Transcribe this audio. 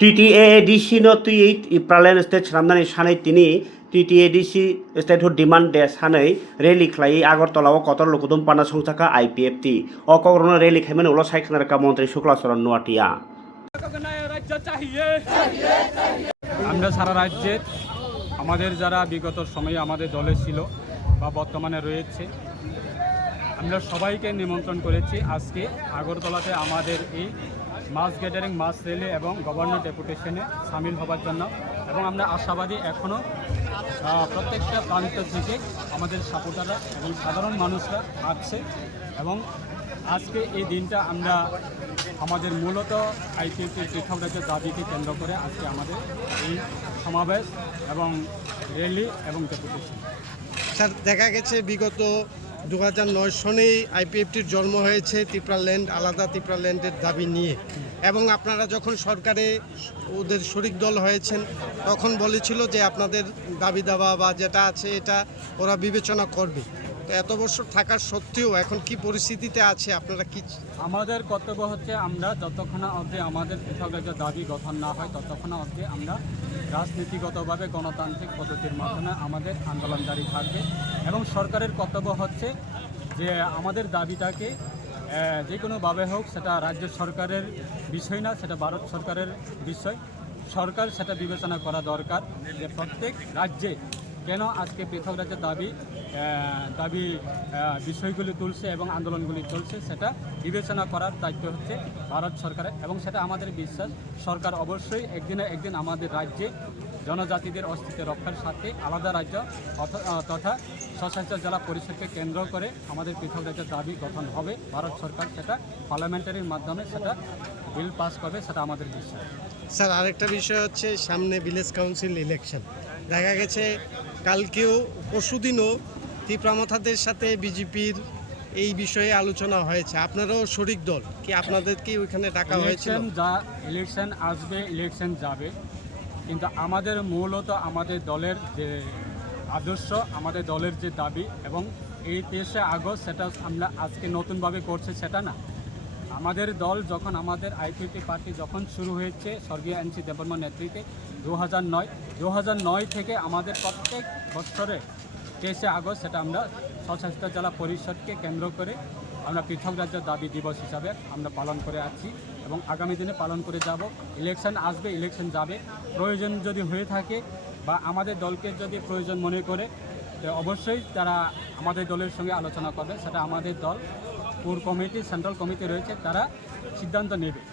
TTAADC no tui Praland state Ramnani Shanai Tini, TTADC state who demand their Sanai, Relic Lai, Agortola, Kotor, Lukudum Panasutaka, IPFT, or Corona Relic Hemen Ulo Sakanaka Montri Shuklas or Nuatia. আমরা সারা রাজ্যে আমাদের যারা বিগত সময়ে আমাদের দলে ছিল বা বর্তমানে রয়েছে আমরা সবাইকে নিমন্ত্রণ করেছি আজকে আগরতলাতে আমাদের এই মাস গ্যাদারিং মাস র্যালি এবং গভর্নর ডেপুটেশনে সামিল হবার জন্য এবং আমরা আশাবাদী এখনও প্রত্যেকটা প্রান্ত থেকে আমাদের সাপোর্টাররা এবং সাধারণ মানুষরা আসছে এবং আজকে এই দিনটা আমরা আমাদের মূলত আইপিএফটির পৃথক রাজ্যের দাবিকে কেন্দ্র করে আজকে আমাদের এই সমাবেশ এবং র্যালি এবং ডেপুটেশন। স্যার, দেখা গেছে বিগত 2009 সনেই আইপিএফটির জন্ম হয়েছে ত্রিপুরাল্যান্ড, আলাদা ত্রিপুরাল্যান্ডের দাবি নিয়ে, এবং আপনারা যখন সরকারে ওদের শরিক দল হয়েছেন তখন বলেছিল যে আপনাদের দাবি দাবা বা যেটা আছে এটা ওরা বিবেচনা করবে। তো এত বছর থাকার সত্ত্বেও এখন কি পরিস্থিতিতে আছে, আপনারা কি? আমাদের কর্তব্য হচ্ছে আমরা যতক্ষণ অবধি আমাদের পৃথক রাজ্যের দাবি গঠন না হয় ততক্ষণ অবধি আমরা রাজনীতিগতভাবে গণতান্ত্রিক পদ্ধতির মাধ্যমে আমাদের আন্দোলন জারি থাকবে এবং সরকারের কর্তব্য হচ্ছে যে আমাদের দাবিটাকে যে কোনোভাবে হোক, সেটা রাজ্য সরকারের বিষয় না, সেটা ভারত সরকারের বিষয়। সরকার সেটা বিবেচনা করা দরকার যে প্রত্যেক রাজ্যে কেন আজকে পৃথক রাজ্যের দাবি বিষয়গুলি তুলছে এবং আন্দোলনগুলি চলছে, সেটা বিবেচনা করার দায়িত্ব হচ্ছে ভারত সরকারের এবং সেটা আমাদের বিশ্বাস সরকার অবশ্যই একদিন আমাদের রাজ্যে জনজাতিদের অস্তিত্ব রক্ষার সাথে আলাদা রাজ্য তথা স্বশাসিত জেলা পরিষদকে কেন্দ্র করে আমাদের পৃথক রাজ্যের দাবি গঠন হবে। ভারত সরকার সেটা পার্লামেন্টারির মাধ্যমে সেটা বিল পাস করবে, সেটা আমাদের বিশ্বাস। স্যার, আরেকটা বিষয় হচ্ছে সামনে ভিলেজ কাউন্সিল ইলেকশন। দেখা গেছে কালকেও পরশুদিনও ত্রিপ্রামথাদের সাথে বিজেপির এই বিষয়ে আলোচনা হয়েছে, আপনারাও শরিক দল, কি আপনাদেরকে ওইখানে ডাকা হয়েছিল? ইলেকশন আসবে, ইলেকশন যাবে, কিন্তু আমাদের মূলত আমাদের দলের যে আদর্শ, আমাদের দলের যে দাবি এবং এই 23শে আগস্ট সেটা আমরা আজকে নতুনভাবে করছে সেটা না। আমাদের দল যখন আমাদের আইপিএফটি পার্টি যখন শুরু হয়েছে স্বর্গীয় এনসি দেববর্মার নেতৃত্বে 2009 থেকে আমাদের প্রত্যেক বছরে 23শে আগস্ট সেটা আমরা স্বশাসিত জেলা পরিষদকে কেন্দ্র করে আমরা পৃথক রাজ্যের দাবি দিবস হিসাবে আমরা পালন করে আছি এবং আগামী দিনে পালন করে যাব। ইলেকশন আসবে, ইলেকশন যাবে, প্রয়োজন যদি হয়ে থাকে বা আমাদের দলকে যদি প্রয়োজন মনে করে অবশ্যই তারা আমাদের দলের সঙ্গে আলোচনা করবে, সেটা আমাদের দল কোর কমিটি, সেন্ট্রাল কমিটি রয়েছে, তারা সিদ্ধান্ত নেবে।